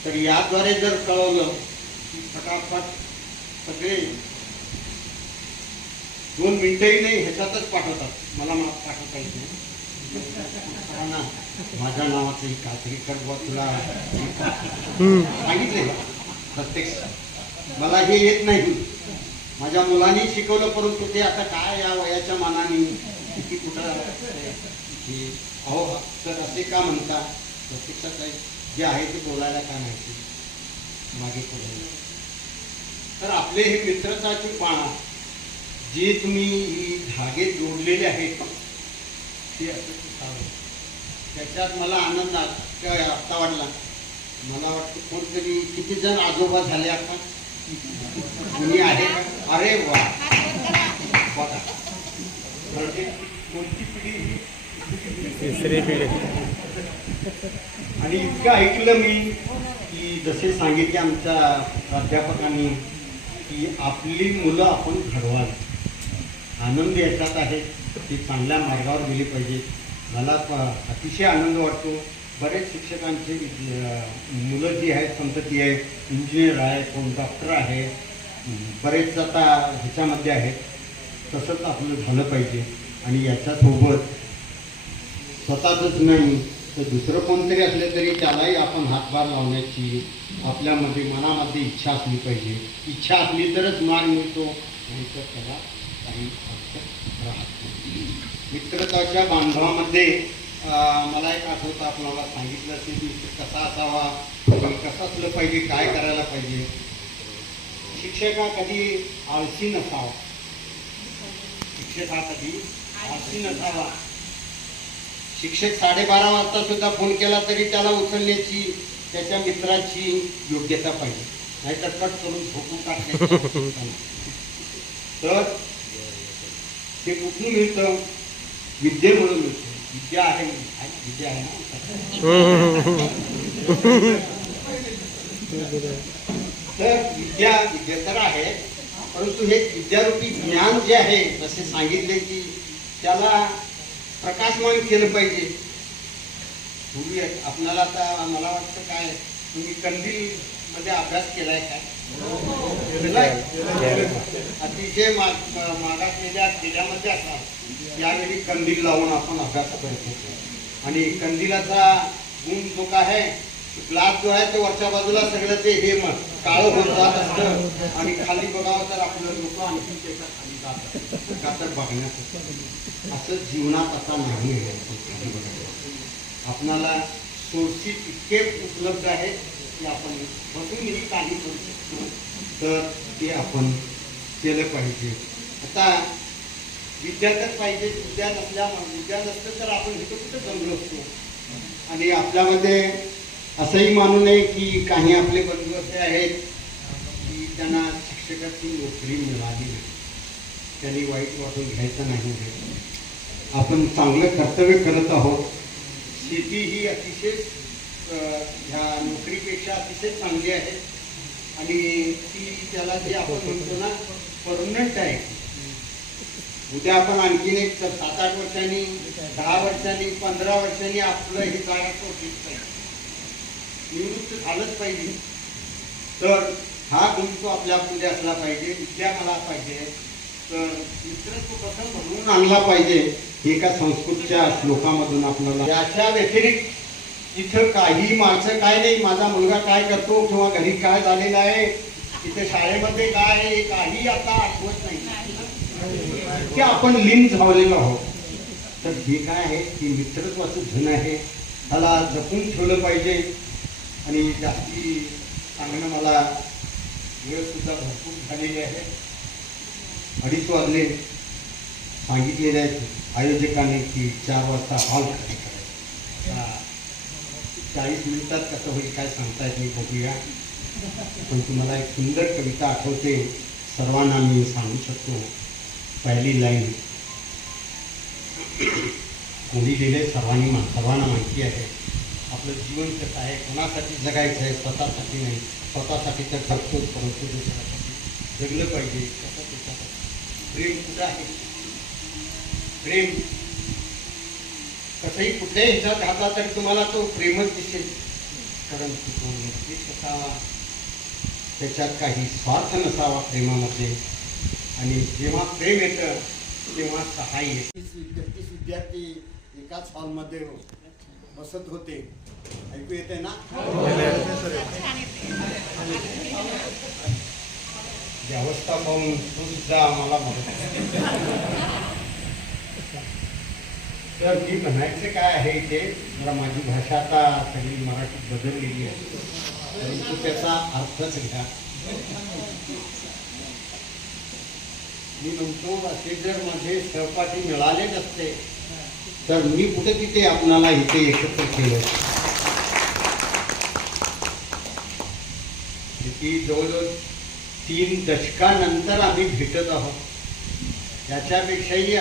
तर याद्वारे जर कळवलं की फटाफट सगळे 2 मिनिटंही नाही ह्याच्यातच पाठवतात. मला पाठवता येत नाही ना, माझ्या नावाचं काहीतरी कर तुला सांगितले प्रत्यक्ष. मला हे येत नाही, माझ्या मुलांनी शिकवलं, परंतु ते आता काय या वयाच्या मानाने किती कुठं अहो तर असे का म्हणता. प्रत्यक्षात जे आहे ते बोलायला काय माहिती मागे पुढे. तर आपले हे मित्रताचे बाण जे तुम्ही धागे जोडलेले आहेत ते असं त्याच्यात मला आनंद आत्ता वाटला. मला वाटतं कोणतरी किती जण आजोबा झाले आता कोणी आहे का? अरे वा, बघा कोणती पिढी, तिसरी पिढी. आणि इतकं ऐकलं मी की जसे सांगितले आमच्या प्राध्यापकांनी की आपली मुलं आपण घडवाल. आनंद याच्यात आहे ती चांगल्या मार्गावर गेली पाहिजे. मला अतिशय आनंद वाटतो. बरेच शिक्षकांचे मुलं जी आहेत संतती आहे, इंजिनियर आहे, कोण डॉक्टर आहे, बरेच आता ह्याच्यामध्ये आहेत. तसंच आपलं झालं पाहिजे. आणि याच्यासोबत स्वतःच नाही तर दुसरं कोणतरी असलं तरी त्यालाही आपण हातभार लावण्याची आपल्यामध्ये मनामध्ये इच्छा असली पाहिजे. इच्छा असली तरच मार्ग मिळतो, नाही तर त्याला काही अडचण राहत नाही. मित्रताच्या बांधवामध्ये मला एक आठवतं आपल्याला सांगितलं की मित्र कसा असावा, कसं असलं पाहिजे, काय करायला पाहिजे. शिक्षक हा कधी आळशी नसावा, शिक्षक हा कधी आळशी नसावा. शिक्षक 12:30 वाजता सुद्धा फोन केला तरी त्याला उचलण्याची त्याच्या मित्राची योग्यता पाहिजे, नाहीतर कट करून झोपून टाकण्याची. तर ते कुठून मिळतं? विद्येमुळे मिळतं. विद्या आहे, विद्या आहे ना. तर विद्या तर आहे, परंतु हे विद्यारूपी ज्ञान जे आहे जसे सांगितले की त्याला प्रकाशमान केलं पाहिजे. पूर्वी आपणाला आता मला वाटतं काय तुम्ही कंदील मध्ये अभ्यास केलाय काय? केलाय? अतिशय मागासलेल्या खेड्यामध्ये असा यावेळी कंदील लावून आपण अभ्यास करत होतो आणि कंदिलाचा गुण जो काय आहे, ग्लास जो आहे ते वरच्या बाजूला सगळं ते हे काळं होत जात असतं आणि खाली बघावं तर आपलं लोक आणखी त्याच्या खाली जातात का तर बघण्यासाठी. असं जीवनात आता नाही आहे. आपणाला सोर्सेस इतके उपलब्ध आहेत की आपण बसूनही काही करू शकतो, तर ते आपण केलं पाहिजे. आता विद्यार्थ्याच पाहिजे. विद्या नसतं तर आपण इथं कुठं जमलो असतो. आणि आपल्यामध्ये असंही मानू नये की काही आपले बंधू असे आहेत की त्यांना शिक्षकाची नोकरी मिळाली नाही, त्यांनी वाईट वाटून घ्यायचं नाही. आपण चांगलं कर्तव्य करत आहोत. शेती ही अतिशय ह्या नोकरीपेक्षा अतिशय चांगली आहे आणि ती त्याला जे आपण म्हणतो ना परमनंट आहे. उद्या आपण आणखीन एक 7-8 वर्षांनी 10 वर्षांनी 15 वर्षांनी आपलं हे जागा सोडलीच पाहिजे, निवृत्त झालंच पाहिजे. तर हा गुण तो आपल्यामध्ये असला पाहिजे. विद्या मला पाहिजे तर मित्रत्व कसं म्हणून आणला पाहिजे एका संस्कृतच्या श्लोकामधून आपल्याला. याच्या व्यतिरिक्त इथं काही माणसं काय नाही, माझा मुलगा काय करतो किंवा घरी काय झालेलं आहे, इथे शाळेमध्ये काय आहे, काही आता आठवत नाही की आपण लीन झालेलो आहोत. तर हे काय आहे की मित्रत्वाचं धन आहे, त्याला जपून ठेवलं पाहिजे. आणि जास्ती सांगणं मला वेळ सुद्धा भरपूर झालेली आहे. 2:30 वाजले. सांगितलेले आहेत आयोजकांनी की 4 वाजता हॉल खाली करायचा. 40 मिनिटात कसं होईल काय सांगता येत नाही, बघूया. पण तुम्हाला एक सुंदर कविता आठवते, सर्वांना मी सांगू शकतो. पहिली लाईन कोणी लिहिले सर्वांना माहिती आहे. आपलं जीवन कसं आहे, कोणासाठी जगायचं आहे, स्वतःसाठी नाही. स्वतःसाठी तर जगतोच, परंतु दुसऱ्यासाठी जगलं पाहिजे. कसं त्याच्यासाठी प्रेम कुठं आहे? प्रेम कसंही कुठल्याही ह्याच्यात घातला तरी तुम्हाला तो प्रेमच दिसेल, कारण तो नक्कीच असावा, त्याच्यात काही स्वार्थ नसावा प्रेमामध्ये. आणि जेव्हा प्रेम येतं तेव्हा सहाय्य येतं. 30 विद्यार्थी एकाच हॉलमध्ये बसत होते. ऐकू येते ना? अवस्था पाहून तो सुद्धा आम्हाला तर मी म्हणायचं काय आहे ते, मला माझी भाषा आता सगळी मराठीत बदललेली आहे, परंतु त्याचा अर्थच घ्या. मी म्हणतो असे जर माझे सहपाठी मिळाले नसते तर मी कुठे तिथे आपणाला इथे एकत्र केलं. की जवळजवळ 3 दशकानंतर आम्ही भेटत आहोत. याच्यापेक्षाही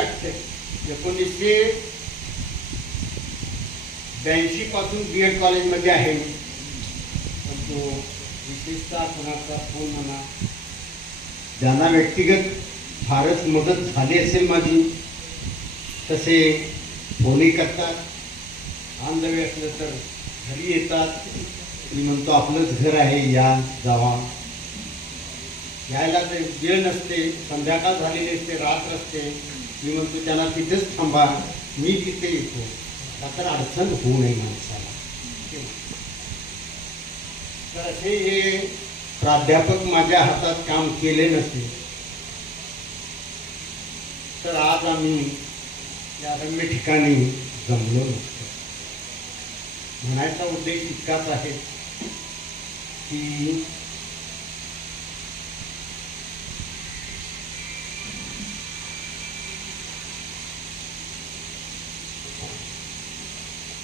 1982 पासून BEd कॉलेजमध्ये आहे. पण तो विशेषतः कोणाचा फोन म्हणा, ज्यांना व्यक्तिगत फारच मदत झाली असेल माझी, तसे फोनही करतात. आंधळी असलं तर घरी येतात. मी म्हणतो आपलंच घर आहे, या जावा. यायला ते वेळ नसते, संध्याकाळ झालेली असते, रात्र असते. मी म्हणतो त्यांना तिथेच थांबा, मी तिथे येतो, का तर अडचण होऊ नये माणसाला. तर असे हे प्राध्यापक माझ्या हातात काम केले नसते तर आज आम्ही या रम्य ठिकाणी जमलो नसतो. म्हणायचा उद्देश इतकाच आहे की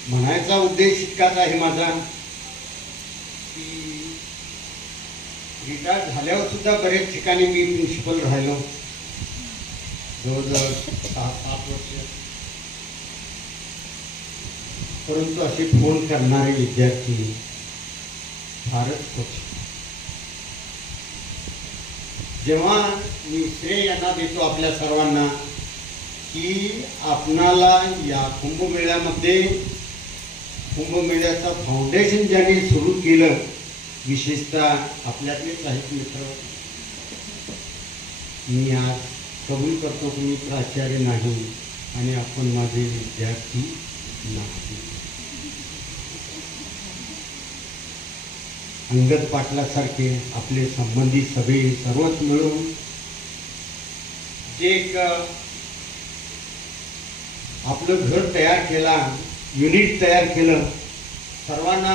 म्हणायचा उद्देश इतकाच आहे माझा की रिटायर झाल्यावर सुद्धा बरेच ठिकाणी मी प्रिन्सिपल राहिलो, जवळजवळ 6-7 वर्ष. परंतु असे फोन करणारे विद्यार्थी फारच क्वचित. जेव्हा मी श्रेय यांना देतो आपल्या सर्वांना की आपणाला या कुंभमेळ्यामध्ये कुंभमेळ्याचा फाउंडेशन ज्यांनी सुरू केलं, विशेषतः आपल्यातलेच आहेत मित्र. मी आज कबूल करतो की मी प्राचार्य नाही आणि आपण माझे विद्यार्थी नाही. अंगद पाटलासारखे आपले संबंधी सगळे सर्वच मिळून जे एक आपलं घर तयार केला, युनिट तयार केलं, सर्वांना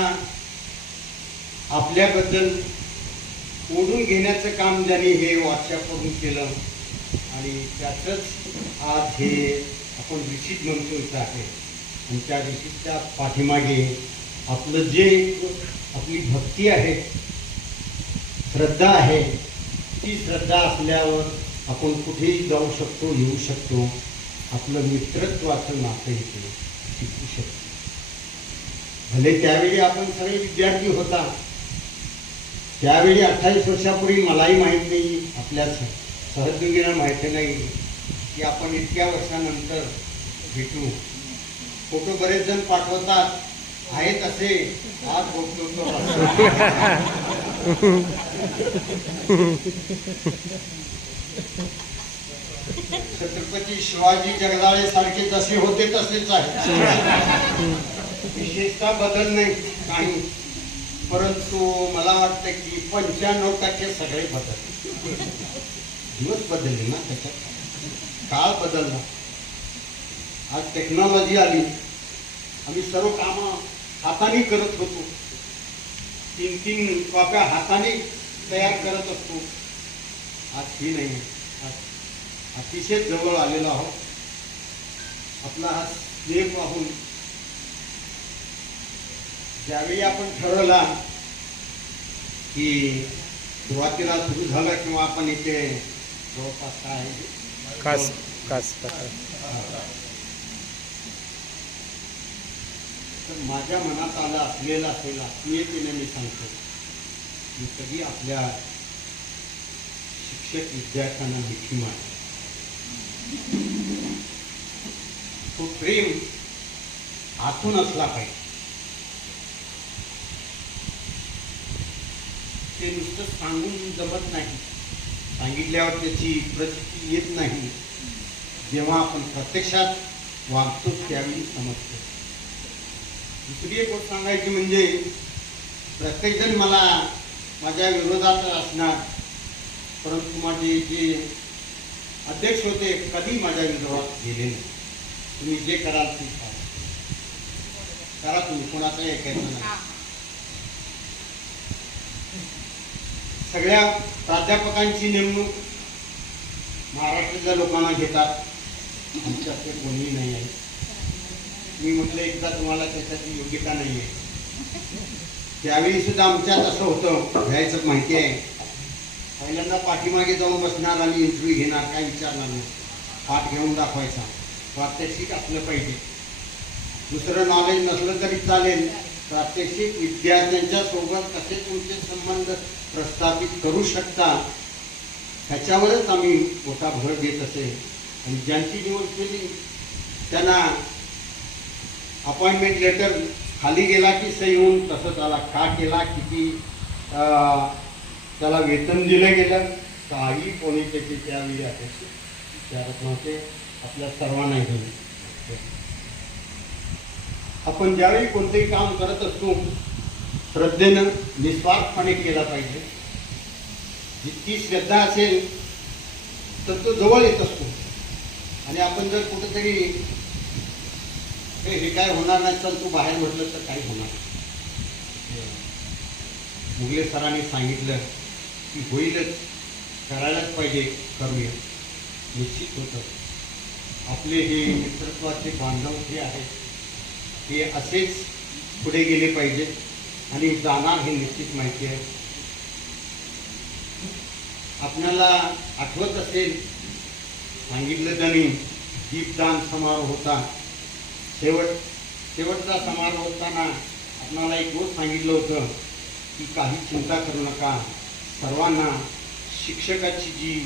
आपल्याबद्दल ओढून घेण्याचं काम ज्यांनी हे व्हॉट्सॲपवरून केलं आणि त्याचंच आज हे आपण रिसीट म्हणतो आहे. आणि त्या रिसीटच्या पाठीमागे आपलं जे आपली भक्ती आहे, श्रद्धा आहे, ती श्रद्धा असल्यावर आपण कुठेही जाऊ शकतो, येऊ शकतो. आपलं मित्रत्वाचं नातं इथे शिकू शकतो. भले त्यावेळी आपण सगळे विद्यार्थी होता, त्यावेळी 28 वर्षापूर्वी मलाही माहीत नाही, आपल्या सहयोगींना माहिती नाही की आपण इतक्या वर्षानंतर भेटू. फोटो बरेच जण पाठवतात, आहेत असे आज बोलतो. छत्रपती शिवाजी जगदाळे सारखे जसे होते तसेच आहे. विशेषतः बदल नाही काही, परंतु मला वाटतं की 95% सगळे बदल. दिवस बदलले ना, त्याच्यात काळ बदलला. आज टेक्नॉलॉजी आली, आम्ही सर्व कामं हाताने करत होतो. 3 कॉप्या हाताने तयार करत असतो. आज ही नाही, आज अतिशय जवळ आलेलो आहोत. आपला हा स्नेह पाहून ज्यावेळी आपण ठरवला की सुरुवातीला सुरू झालं किंवा आपण इथे जवळपास काय आहे तर माझ्या मनात आलं असलेलं असेल आत्मीयतेने मी सांगतो, मी कधी आपल्या शिक्षक विद्यार्थ्यांना मिठी मारली. तो प्रेम आतून असला पाहिजे. ते नुसतं सांगून जमत नाही, सांगितल्यावर त्याची प्रचिती येत नाही. जेव्हा आपण प्रत्यक्षात वागतो त्यावेळी समजतो. दुसरी एक गोष्ट सांगायची म्हणजे प्रत्येकजण मला माझ्या विरोधात असणार, परंतु माझे जे अध्यक्ष होते कधी माझ्या विरोधात गेले नाही. तुम्ही जे कराल ते करा, तुम्ही कोणाचं ऐकायचं नाही. सगळ्या प्राध्यापकांची नेमणूक महाराष्ट्रातल्या लोकांना घेतात, आमच्यात ते कोणीही नाही आहे. मी म्हटलं एकदा तुम्हाला त्याच्याची योग्यता नाही आहे. त्यावेळी सुद्धा आमच्यात असं होतं, घ्यायचं माहिती आहे. पहिल्यांदा पाठीमागे जाऊन बसणार आणि इंटरव्ह्यू घेणार, काय विचारणार नाही, पाठ घेऊन दाखवायचा. प्रात्यक्षिक असलं पाहिजे. दुसरं नॉलेज नसलं तरी चालेल, प्रात्यक्षिक विद्यार्थ्यांच्या सोबत कसे तुमचे संबंध प्रस्थापित करू शकता ह्याच्यावरच आम्ही मोठा भर देत असे. आणि ज्यांची निवड केली त्यांना अपॉइंटमेंट लेटर खाली गेला की सही होऊन तसं त्याला का केला, किती त्याला वेतन दिलं गेलं, काही कोणी त्याची त्यावेळी अपेक्षा विचारत नव्हते. आपल्या सर्वांना घेऊन आपण ज्यावेळी कोणतेही काम करत असतो श्रद्धेनं निस्वार्थपणे केला पाहिजे. जितकी श्रद्धा असेल तर तो जवळ येत असतो. आणि आपण जर कुठेतरी हे काय होणार नाही तर तू बाहेर म्हटलं तर काही होणार नाही. मुगले सरांनी सांगितलं की होईलच, करायलाच पाहिजे, करूया. निश्चित होतं. आपले हे मित्रत्वाचे बांधव जे आहेत हे असेच पुढे गेले पाहिजे आणि जाणार हे निश्चित माहिती आहे. आपल्याला आठवत असेल, सांगितलं त्यांनी, दीपदान समारोह होता. शेवटचा समारोह होताना आपणाला एक गोष्ट सांगितलं होतं की काही चिंता करू नका, सर्वांना शिक्षकाची जी